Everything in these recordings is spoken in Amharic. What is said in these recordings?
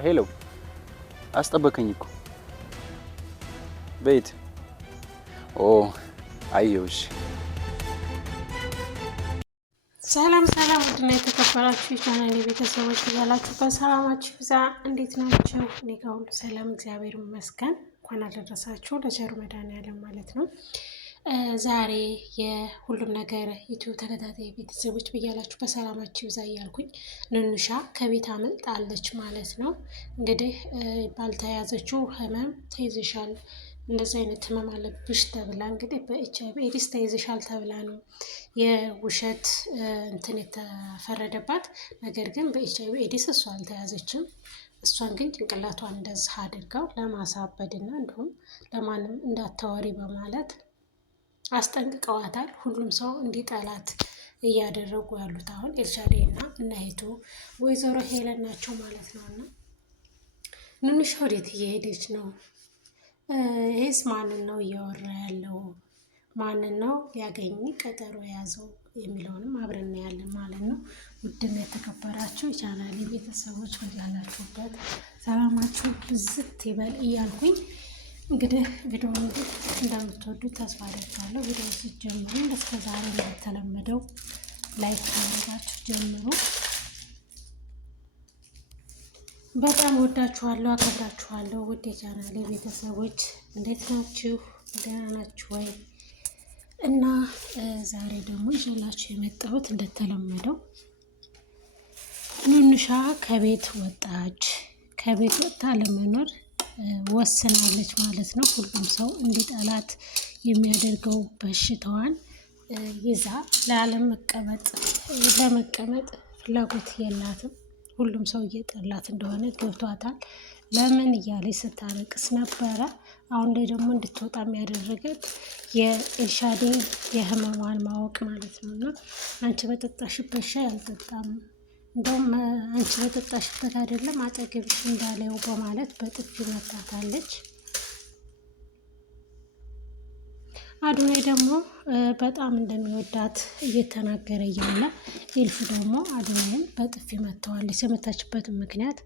ሄሎ አስጠበቀኝ እኮ ቤት ኦ አየሁሽ። ሰላም ውድና የተከበራችሁ የቻናሌ ቤተሰቦች ያላችሁ በሰላማችሁ ብዛ እንዴት ናችሁ? እኔ ጋር ሁሉ ሰላም እግዚአብሔር ይመስገን። እንኳን አደረሳችሁ ለቸሩ መድኃኒዓለም ማለት ነው። ዛሬ የሁሉም ነገር ዩቲዩብ ተከታታይ ቤተሰቦች ብያላችሁ በሰላማችሁ ብዛ እያልኩኝ ኑኑሻ ከቤት አመልጣለች ማለት ነው። እንግዲህ ባልተያዘችው ህመም ተይዘሻል፣ እንደዚህ አይነት ህመም አለብሽ ተብላ እንግዲህ በኤችአይቪ ኤድስ ተይዘሻል ተብላ ነው የውሸት እንትን የተፈረደባት። ነገር ግን በኤችአይቪ ኤድስ እሷ አልተያዘችም። እሷን ግን ጭንቅላቷን እንደዚህ አድርገው ለማሳበድና እንዲሁም ለማንም እንዳታወሪ በማለት አስጠንቅቀዋታል። ሁሉም ሰው እንዲጠላት እያደረጉ ያሉት አሁን ኤልሻዴ እና እህቱ ወይዘሮ ሄለን ናቸው ማለት ነው። እና ኑኑሻ ወዴት እየሄደች ነው? ይህስ ማንን ነው እያወራ ያለው? ማንን ነው ሊያገኝ ቀጠሮ የያዘው የሚለውንም አብረን ያለን ማለት ነው። ውድና የተከበራችሁ የቻናሌ ቤተሰቦች ያላችሁበት ሰላማችሁ ብዝት ይበል እያልኩኝ እንግዲህ ቪዲዮ እንደምትወዱት ተስፋ አደርጋለሁ። ቪዲዮ ስትጀምሩ እስከ ዛሬ እንደተለመደው ላይክ አድርጋችሁ ጀምሩ። በጣም ወዳችኋለሁ፣ አከብራችኋለሁ። ውድ የቻናሌ ቤተሰቦች እንዴት ናችሁ? ደህና ናችሁ ወይ? እና ዛሬ ደግሞ ይዤላችሁ የመጣሁት እንደተለመደው ኑኑሻ ከቤት ወጣች። ከቤት ወጣ ለመኖር ወስናለች ማለት ነው። ሁሉም ሰው እንዲጠላት የሚያደርገው በሽታዋን ይዛ ለመቀመጥ ፍላጎት የላትም። ሁሉም ሰው እየጠላት እንደሆነ ገብቷታል። ለምን እያለች ስታለቅስ ነበረ። አሁን ላይ ደግሞ እንድትወጣ የሚያደረገት የኤልሻዴ የህመሟን ማወቅ ማለት ነው። እና አንቺ በጠጣሽበት ሻይ አልጠጣም፣ እንደውም አንቺ በጠጣሽበት አይደለም አጠገብሽ እንዳለው በማለት በጥፊ መታታለች። አዶናይ ደግሞ በጣም እንደሚወዳት እየተናገረ እያለ ኤልፍ ደግሞ አዶናይን በጥፊ መታዋለች። የመታችበትን ምክንያት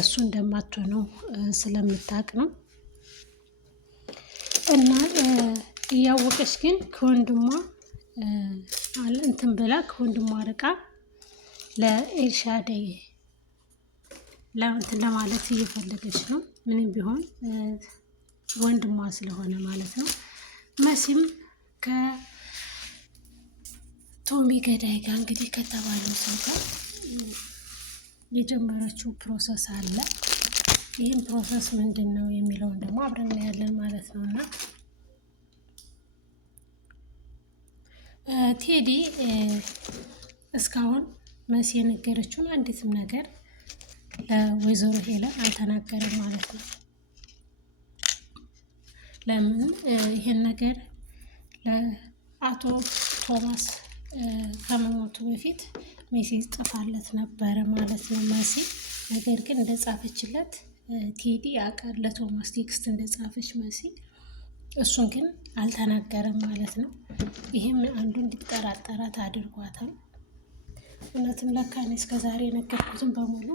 እሱ እንደማትሆነው ስለምታውቅ ነው። እና እያወቀች ግን ከወንድሟ እንትን ብላ ከወንድሟ ርቃ ለኤልሻዴ ለእንትን ለማለት እየፈለገች ነው። ምንም ቢሆን ወንድሟ ስለሆነ ማለት ነው። መሲም ከቶሚ ገዳይ ጋር እንግዲህ ከተባለው ሰው ጋር የጀመረችው ፕሮሰስ አለ። ይህም ፕሮሰስ ምንድን ነው የሚለውን ደግሞ አብረን ያለን ማለት ነው። እና ቴዲ እስካሁን መሲ የነገረችውን አንዲትም ነገር ለወይዘሮ ሄለን አልተናገረም ማለት ነው። ለምን ይሄን ነገር ለአቶ ቶማስ ከመሞቱ በፊት ሜሴጅ ጽፋለት ነበረ ማለት ነው መሲ። ነገር ግን እንደጻፈችለት ቴዲ ያውቃል፣ ለቶማስ ቴክስት እንደጻፈች መሲ። እሱን ግን አልተናገረም ማለት ነው። ይሄም አንዱ እንዲጠራጠራት አድርጓታል። እውነትም ለካ እኔ እስከዛሬ የነገርኩትን በሙሉ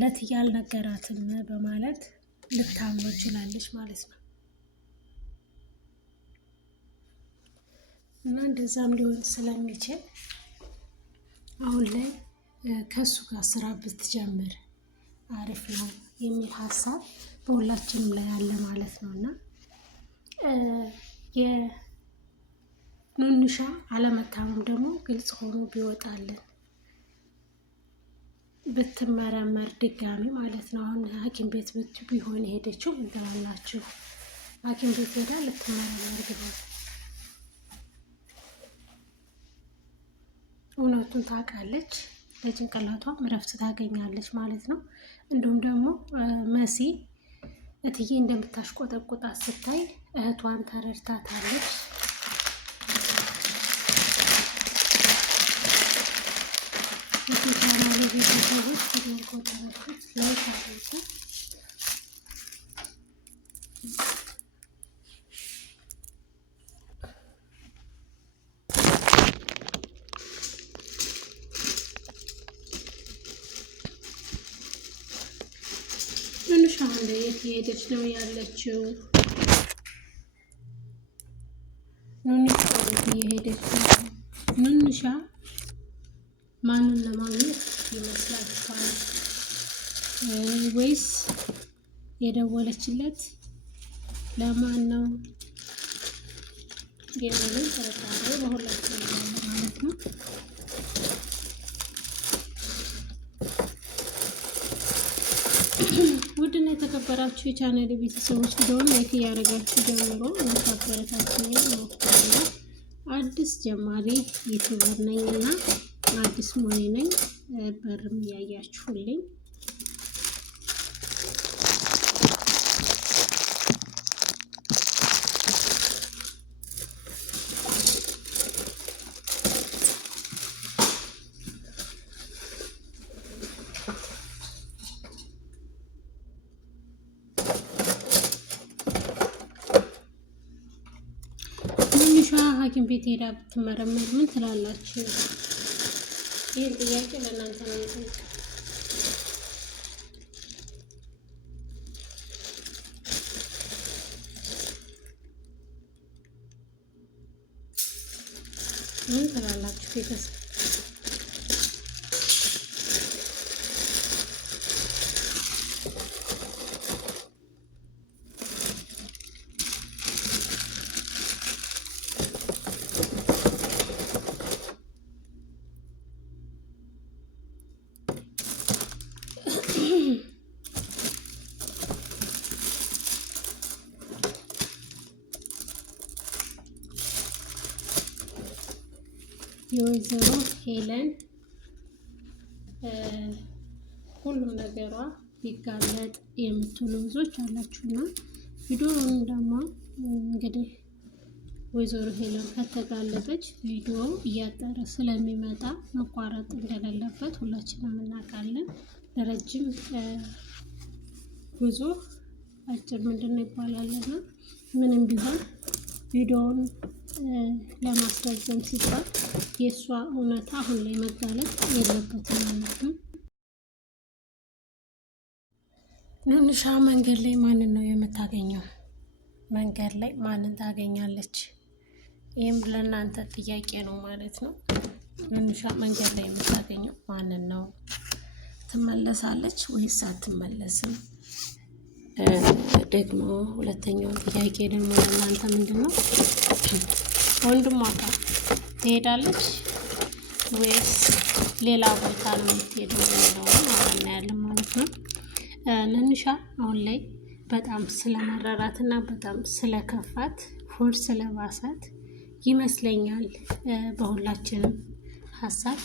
ለትዬ አልነገራትም በማለት ልታምነው ችላለች ማለት ነው። እና እንደዛም ሊሆን ስለሚችል አሁን ላይ ከእሱ ጋር ስራ ብትጀምር አሪፍ ነው የሚል ሀሳብ በሁላችንም ላይ አለ ማለት ነው። እና የኑኑሻ አለመታመም ደግሞ ግልጽ ሆኖ ቢወጣልን ብትመረመር ድጋሚ ማለት ነው። አሁን ሐኪም ቤት ቢሆን የሄደችው እንትላላችሁ ሐኪም ቤት ሄዳ ልትመረመር ቢሆን እውነቱን ታውቃለች፣ ለጭንቅላቷም እረፍት ታገኛለች ማለት ነው። እንዲሁም ደግሞ መሲ እትዬ እንደምታሽቆጠቁጣት ስታይ እህቷን ተረድታታለች። የቻናሌ ቤተሰቦች ቪዲዮን ከወደዳችሁት ላይክ አድርጉ። አሁን ላይ የት ሄደች ነው ያለችው? ኑንሻ ወዴት እየሄደች ነው? ኑንሻ ማንን ለማግኘት ይመስላችኋል? ወይስ የደወለችለት ለማን ነው? የሚለው ጥርጣሬ በሁላችንም ያለ ማለት ነው። ውድና የተከበራችሁ የቻናል ቤተሰቦች ቪዲዮውን ላይክ እያደረጋችሁ ጀምሮ ማበረታቱኝ ነው። አዲስ ጀማሪ ዩቲዩበር ነኝ እና አዲስ ሞኔ ነኝ። በርም እያያችሁልኝ ሐኪም ቤት ሄዳ ብትመረመር ምን ትላላችሁ? ይህን ጥያቄ ለእናንተ ነው የምጠይቀው። ምን ትላላችሁ ቤተሰብ? የወይዘሮ ሄለን ሁሉም ነገሯ ቢጋለጥ የምትሉ ብዙዎች አላችሁና ቪዲዮውን ደግሞ እንግዲህ ወይዘሮ ሄለን ከተጋለጠች ቪዲዮ እያጠረ ስለሚመጣ መቋረጥ እንደሌለበት ሁላችንም እናውቃለን። ለረጅም ጉዞ አጭር ምንድነው ይባላልና ምንም ቢሆን ቪዲዮውን ለማስረዘም ሲባል የእሷ እውነታ አሁን ላይ መጋለጥ የለበትም ማለት ነው። ኑንሻ መንገድ ላይ ማንን ነው የምታገኘው? መንገድ ላይ ማንን ታገኛለች? ይህም ለእናንተ ጥያቄ ነው ማለት ነው። ኑንሻ መንገድ ላይ የምታገኘው ማንን ነው? ትመለሳለች ወይስ አትመለስም? ደግሞ ሁለተኛው ጥያቄ ደግሞ ለእናንተ ምንድን ነው? ወንድሟ ጋር ትሄዳለች ወይስ ሌላ ቦታ ነው የምትሄደው የሚለውን እናያለን ማለት ነው። ኑንሻ አሁን ላይ በጣም ስለመረራት እና በጣም ስለከፋት ሆድ ስለባሳት ይመስለኛል በሁላችንም ሀሳብ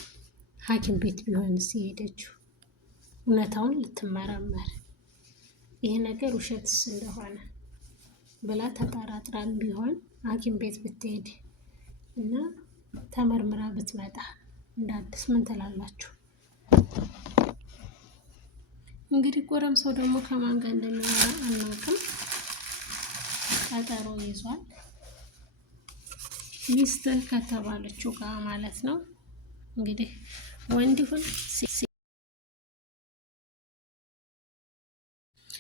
ሐኪም ቤት ቢሆንስ የሄደችው እውነታውን ልትመረመር ይሄ ነገር ውሸትስ እንደሆነ ብላ ተጠራጥራን ቢሆን ሐኪም ቤት ብትሄድ እና ተመርምራ ብትመጣ እንደ አዲስ ምን ትላላችሁ? እንግዲህ ጎረምሳው ደግሞ ከማን ጋር እንደሚሆን አናውቅም። ቀጠሮ ይዟል ሚስትህ ከተባለችው ጋር ማለት ነው። እንግዲህ ወንድ ይሁን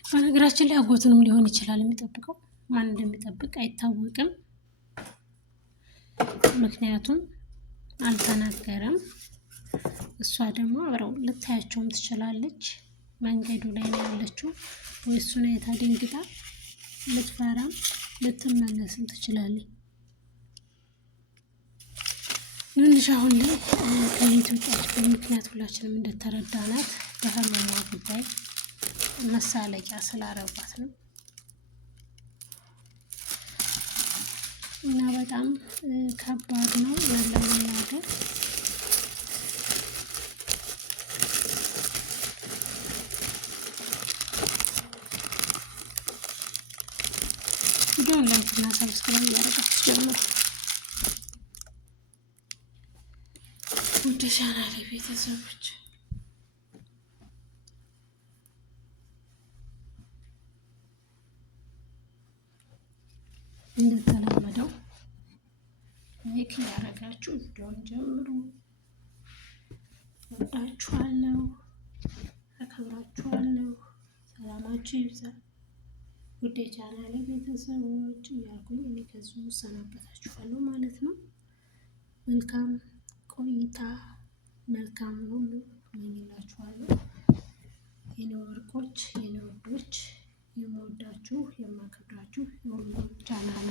በነገራችን ላይ አጎቱንም ሊሆን ይችላል የሚጠብቀው። ማን እንደሚጠብቅ አይታወቅም። ምክንያቱም አልተናገረም። እሷ ደግሞ አብረው ልታያቸውም ትችላለች። መንገዱ ላይ ነው ያለችው። ወይ እሱን አይታ ደንግጣ ልትፈራም ልትመለስም ትችላለች። ኑንሻ አሁን ላይ ከቤት ወጣች በምክንያት ሁላችንም እንደተረዳናት በህመሟ ጉዳይ መሳለቂያ ስላረጓት ነው። እና በጣም ከባድ ነው ያለው ነገር። ቪዲዮውን ላይክ እና ሰብስክራይብ እያደረጋችሁ ጀምሩ። ውድ ቻናሌ ቤተሰቦች እንደተለመደው ላይክ እያደረጋችሁ ቪዲዮውን ጀምሩ። ወዳችኋለሁ፣ አከብራችኋለሁ። ሰላማችሁ ይብዛ። ውድ የቻናሌ ቤተሰቦች እያልኩኝ እኔ ከዚሁ እሰናበታችኋለሁ ማለት ነው። መልካም ቆይታ፣ መልካም ሁሉ እመኝላችኋለሁ። የኔ ወርቆች፣ የኔ ውዶች፣ የምወዳችሁ የማከብራችሁ የሁሉም ቻናል